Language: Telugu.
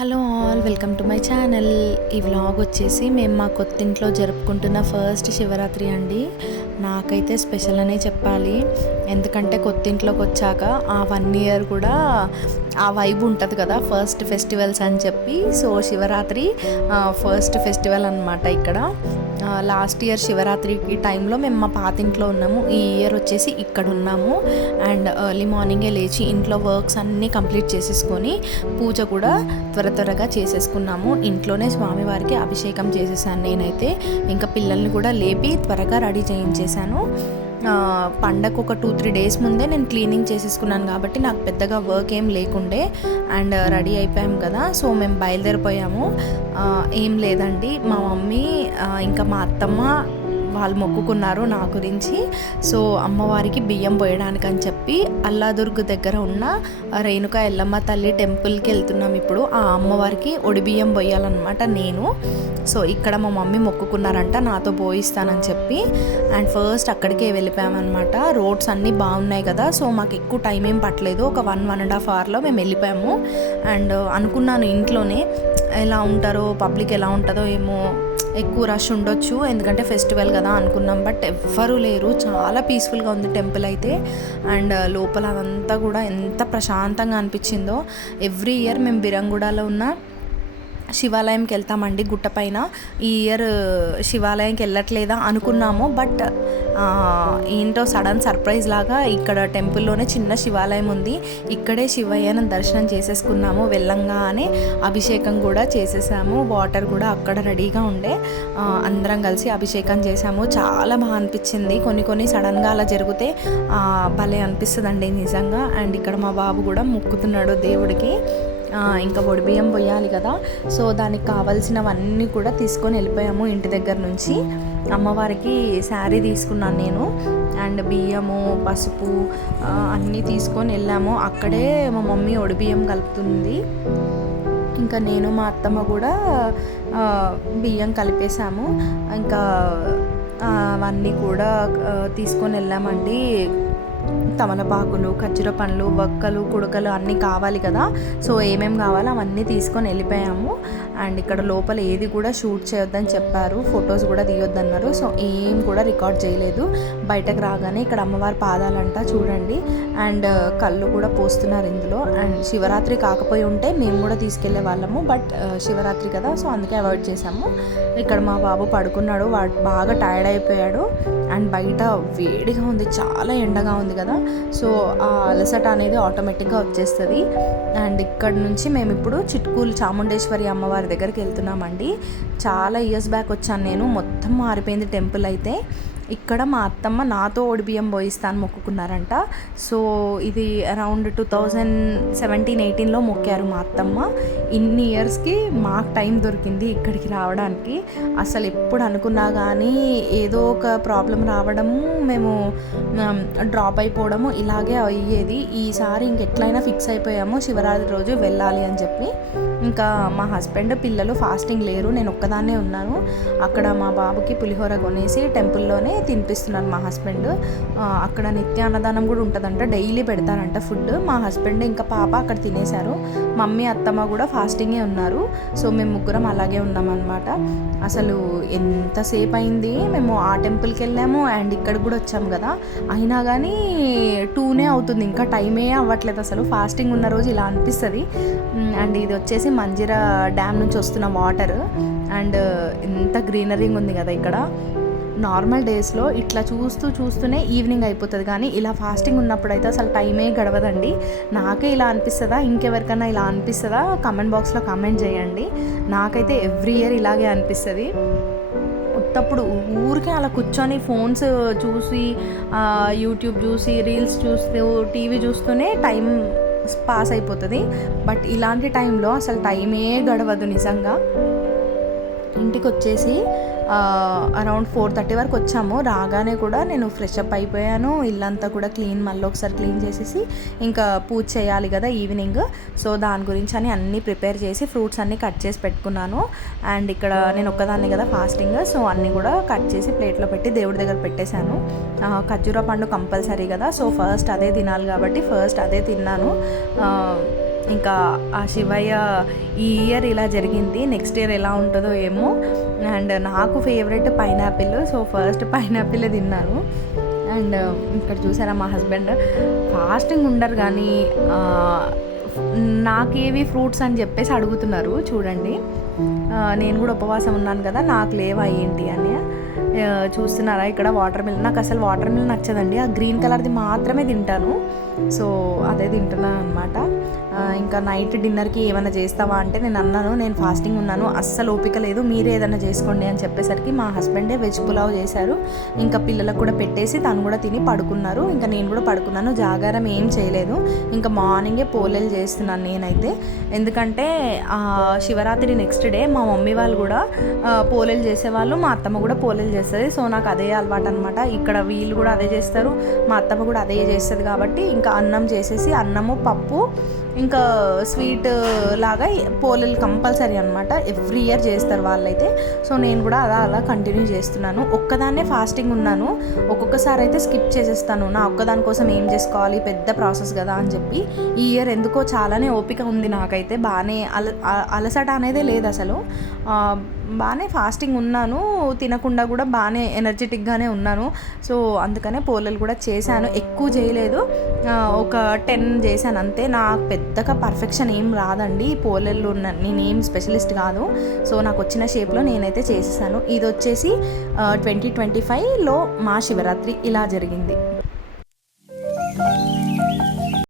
Hello all, welcome to my channel. ఈ వ్లాగ్ వచ్చేసి మేము మా కొత్తింట్లో జరుపుకుంటున్న ఫస్ట్ శివరాత్రి అండి. నాకైతే స్పెషల్ అనే చెప్పాలి. ఎందుకంటే కొత్తింట్లోకి వచ్చాక ఆ 1 ఇయర్ కూడా ఆ వైబ్ ఉంటుంది కదా, ఫస్ట్ ఫెస్టివల్స్ అని చెప్పి. సో శివరాత్రి ఫస్ట్ ఫెస్టివల్ అనమాట ఇక్కడ. లాస్ట్ ఇయర్ శివరాత్రికి టైంలో మేము మా పాతింట్లో ఉన్నాము. ఈ ఇయర్ వచ్చేసి ఇక్కడ ఉన్నాము. అండ్ ఎర్లీ మార్నింగే లేచి ఇంట్లో వర్క్స్ అన్నీ కంప్లీట్ చేసేసుకొని పూజ కూడా త్వరగా చేసేసుకున్నాము. ఇంట్లోనే స్వామివారికి అభిషేకం చేసేసాను నేనైతే. ఇంకా పిల్లల్ని కూడా లేపి త్వరగా రెడీ చేయించేసాను. పండగ ఒక 2-3 డేస్ ముందే నేను క్లీనింగ్ చేసేసుకున్నాను కాబట్టి నాకు పెద్దగా వర్క్ ఏం లేకుండే. అండ్ రెడీ అయిపోయాం కదా, సో మేము బయలుదేరిపోయాము. ఏం లేదండి, మా మమ్మీ ఇంకా మా అత్తమ్మ వాళ్ళు మొక్కుకున్నారు నా గురించి. సో అమ్మవారికి బియ్యం పోయడానికి అని చెప్పి అల్లాదుర్గ్ దగ్గర ఉన్న రేణుకా ఎల్లమ్మ తల్లి టెంపుల్కి వెళ్తున్నాం ఇప్పుడు. ఆ అమ్మవారికి ఒడి బియ్యం పోయాలన్నమాట నేను. సో ఇక్కడ మా మమ్మీ మొక్కుకున్నారంట నాతో పోయిస్తానని చెప్పి. అండ్ ఫస్ట్ అక్కడికే వెళ్ళిపోయామన్నమాట. రోడ్స్ అన్నీ బాగున్నాయి కదా, సో మాకు ఎక్కువ టైం ఏం పట్టలేదు. ఒక 1.5 అవర్లో మేము వెళ్ళిపోయాము. అండ్ అనుకున్నాను ఇంట్లోనే ఎలా ఉంటారో, పబ్లిక్ ఎలా ఉంటుందో ఏమో, ఎక్కువ రష్ ఉండొచ్చు ఎందుకంటే ఫెస్టివల్ కదా అనుకున్నాం. బట్ ఎవ్వరూ లేరు, చాలా పీస్ఫుల్గా ఉంది టెంపుల్ అయితే. అండ్ లోపల అదంతా కూడా ఎంత ప్రశాంతంగా అనిపించిందో. ఎవ్రీ ఇయర్ మేము బిరంగూడలో ఉన్న శివాలయంకి వెళ్తామండి గుట్టపైన. ఈ ఇయర్ శివాలయంకి వెళ్ళట్లేదా అనుకున్నాము, బట్ ఏంటో సడన్ సర్ప్రైజ్ లాగా ఇక్కడ టెంపుల్లోనే చిన్న శివాలయం ఉంది, ఇక్కడే శివయ్యను దర్శనం చేసేసుకున్నాము. వెళ్ళంగానే అభిషేకం కూడా చేసేసాము. వాటర్ కూడా అక్కడ రెడీగా ఉండే, అందరం కలిసి అభిషేకం చేసాము. చాలా బాగా అనిపించింది. కొన్ని సడన్గా అలా జరిగితే భలే అనిపిస్తుందండి నిజంగా. అండ్ ఇక్కడ మా బాబు కూడా మొక్కుతున్నాడు దేవుడికి. ఇంకా పొడి బియ్యం పోయాలి కదా, సో దానికి కావాల్సినవన్నీ కూడా తీసుకొని వెళ్ళిపోయాము ఇంటి దగ్గర నుంచి. అమ్మవారికి శారీ తీసుకున్నాను నేను. అండ్ బియ్యము, పసుపు అన్నీ తీసుకొని వెళ్ళాము. అక్కడే మా మమ్మీ ఒడి బియ్యం కలుపుతుంది. ఇంకా నేను మా అత్తమ్మ కూడా బియ్యం కలిపేసాము. ఇంకా అవన్నీ కూడా తీసుకొని వెళ్ళామండి. తమలపాకులు, ఖర్జూర పండ్లు, వక్కలు, కుడకలు అన్నీ కావాలి కదా, సో ఏమేమి కావాలో అవన్నీ తీసుకొని వెళ్ళిపోయాము. అండ్ ఇక్కడ లోపల ఏది కూడా షూట్ చేయొద్దని చెప్పారు, ఫొటోస్ కూడా తీయొద్దన్నారు. సో ఏం కూడా రికార్డ్ చేయలేదు. బయటకు రాగానే ఇక్కడ అమ్మవారి పాదాలంట చూడండి. అండ్ కళ్ళు కూడా పోస్తున్నారు ఇందులో. అండ్ శివరాత్రి కాకపోయి ఉంటే మేము కూడా తీసుకెళ్లే వాళ్ళము, బట్ శివరాత్రి కదా, సో అందుకే అవాయిడ్ చేసాము. ఇక్కడ మా బాబు పడుకున్నాడు, వాడు బాగా టైర్డ్ అయిపోయాడు. అండ్ బయట వేడిగా ఉంది, చాలా ఎండగా ఉంది కదా, సో ఆ అలసట అనేది ఆటోమేటిక్గా వచ్చేస్తుంది. అండ్ ఇక్కడ నుంచి మేము ఇప్పుడు చిట్కూలు చాముండేశ్వరి అమ్మవారి దగ్గరికి వెళ్తున్నామండి. చాలా ఇయర్స్ బ్యాక్ వచ్చాను నేను, మొత్తం మారిపోయింది టెంపుల్ అయితే. ఇక్కడ మా అత్తమ్మ నాతో ఓడి బియ్యం పోయిస్తాను మొక్కుకున్నారంట. సో ఇది అరౌండ్ 2017-18లో మొక్కారు మా అత్తమ్మ. ఇన్ని ఇయర్స్కి మాకు టైం దొరికింది ఇక్కడికి రావడానికి. అసలు ఎప్పుడు అనుకున్నా కానీ ఏదో ఒక ప్రాబ్లం రావడము, మేము డ్రాప్ అయిపోవడము ఇలాగే అయ్యేది. ఈసారి ఇంకెట్లయినా ఫిక్స్ అయిపోయాము శివరాత్రి రోజు వెళ్ళాలి అని చెప్పి. ఇంకా మా హస్బెండ్, పిల్లలు ఫాస్టింగ్ లేరు, నేను ఒక్కదాన్నే ఉన్నాను. అక్కడ మా బాబుకి పులిహోర కొనేసి టెంపుల్లోనే తినిపిస్తున్నారు మా హస్బెండ్. అక్కడ నిత్య అన్నదానం కూడా ఉంటుందంట, డైలీ పెడతారంట ఫుడ్. మా హస్బెండ్ ఇంకా పాప అక్కడ తినేశారు. మమ్మీ, అత్తమ్మ కూడా ఫాస్టింగే ఉన్నారు. సో మేము ముగ్గురం అలాగే ఉన్నామన్నమాట. అసలు ఎంతసేపు అయింది, మేము ఆ టెంపుల్కి వెళ్ళాము అండ్ ఇక్కడికి కూడా వచ్చాము కదా, అయినా కానీ 2 అవుతుంది, ఇంకా టైమే అవ్వట్లేదు అసలు. ఫాస్టింగ్ ఉన్న రోజు ఇలా అనిపిస్తుంది. అండ్ ఇది వచ్చేసి మంజిరా డ్యామ్ నుంచి వస్తున్న వాటర్. అండ్ ఎంత గ్రీనరీగా ఉంది కదా ఇక్కడ. నార్మల్ డేస్లో ఇట్లా చూస్తూనే ఈవినింగ్ అయిపోతుంది, కానీ ఇలా ఫాస్టింగ్ ఉన్నప్పుడు అయితే అసలు టైమే గడవదండి. నాకే ఇలా అనిపిస్తుందా, ఇంకెవరికైనా ఇలా అనిపిస్తుందా, కామెంట్ బాక్స్లో కామెంట్ చేయండి. నాకైతే ఎవ్రీ ఇయర్ ఇలాగే అనిపిస్తుంది. ఉత్తప్పుడు ఊరికే అలా కూర్చొని ఫోన్స్ చూసి, యూట్యూబ్ చూసి, రీల్స్ చూస్తూ, టీవీ చూస్తూనే టైం పాస్ అయిపోతుంది. బట్ ఇలాంటి టైంలో అసలు టైమే గడవదు నిజంగా. ఇంటికి వచ్చేసి అరౌండ్ 4:30 వరకు వచ్చాము. రాగానే కూడా నేను ఫ్రెష్ అప్ అయిపోయాను. ఇల్లంతా కూడా మళ్ళీ ఒకసారి క్లీన్ చేసేసి ఇంకా పూజ చేయాలి కదా ఈవినింగ్. సో దాని గురించి అని అన్నీ ప్రిపేర్ చేసి ఫ్రూట్స్ అన్నీ కట్ చేసి పెట్టుకున్నాను. అండ్ ఇక్కడ నేను ఒక్కదాన్ని కదా ఫాస్టింగ్, సో అన్నీ కూడా కట్ చేసి ప్లేట్లో పెట్టి దేవుడి దగ్గర పెట్టేశాను. ఖర్జూర పండు కంపల్సరీ కదా, సో ఫస్ట్ అదే తినాలి కాబట్టి ఫస్ట్ అదే తిన్నాను. ఇంకా ఆ శివయ్య ఈ ఇయర్ ఇలా జరిగింది, నెక్స్ట్ ఇయర్ ఎలా ఉంటుందో ఏమో. అండ్ నాకు favourite pineapple, so first pineapple తిన్నాను. అండ్ ఇక్కడ చూసారా మా హస్బెండ్ ఫాస్టింగ్ ఉండరు కానీ నాకేవి ఫ్రూట్స్ అని చెప్పేసి అడుగుతున్నారు. చూడండి, నేను కూడా ఉపవాసం ఉన్నాను కదా, నాకు లేవా ఏంటి అని చూస్తున్నారా. ఇక్కడ వాటర్ మిలన్, నాకు అసలు వాటర్ మిలన్ నచ్చదండి, ఆ గ్రీన్ కలర్ది మాత్రమే తింటాను. సో అదే తింటున్నాను అనమాట. ఇంకా నైట్ డిన్నర్కి ఏమైనా చేస్తావా అంటే నేను అన్నాను, నేను ఫాస్టింగ్ ఉన్నాను, అస్సలు ఓపిక లేదు, మీరే ఏదైనా చేసుకోండి అని చెప్పేసరికి మా హస్బెండే వెజ్ పులావ్ చేశారు. ఇంకా పిల్లలకు కూడా పెట్టేసి తను కూడా తిని పడుకున్నారు. ఇంకా నేను కూడా పడుకున్నాను, జాగారం ఏం చేయలేదు. ఇంకా మార్నింగే పోలేలు చేస్తున్నాను నేనైతే, ఎందుకంటే శివరాత్రి నెక్స్ట్ డే మా మమ్మీ వాళ్ళు కూడా పోలేలు చేసేవాళ్ళు, మా అత్తమ్మ కూడా పోలేలు చేస్తుంది. సో నాకు అదే అలవాటు అనమాట. ఇక్కడ వీళ్ళు కూడా అదే చేస్తారు, మా అత్తమ్మ కూడా అదే చేస్తుంది. కాబట్టి ఇంకా అన్నం చేసేసి, అన్నము పప్పు ఇంకా స్వీట్ లాగా పోలేలు కంపల్సరీ అనమాట, ఎవ్రీ ఇయర్ చేస్తారు వాళ్ళైతే. సో నేను కూడా అలా కంటిన్యూ చేస్తున్నాను. ఒక్కదాన్నే ఫాస్టింగ్ ఉన్నాను, ఒక్కొక్కసారి అయితే స్కిప్ చేసేస్తాను, నా ఒక్కదాని కోసం ఏం చేసుకోవాలి, పెద్ద ప్రాసెస్ కదా అని చెప్పి. ఈ ఇయర్ ఎందుకో చాలానే ఓపిక ఉంది నాకైతే, బాగానే అలసట అనేదే లేదు అసలు, బాగానే ఫాస్టింగ్ ఉన్నాను, తినకుండా కూడా బాగానే ఎనర్జెటిక్గానే ఉన్నాను. సో అందుకనే పోలేలు కూడా చేశాను, ఎక్కువ చేయలేదు, ఒక 10 చేశాను అంతే. నాకు పెద్దగా పర్ఫెక్షన్ ఏం రాదండి పోలేళ్ళు, నేనేం స్పెషలిస్ట్ కాదు. సో నాకు వచ్చిన షేప్లో నేనైతే చేసేసాను. ఇది వచ్చేసి 2025లో మా శివరాత్రి ఇలా జరిగింది.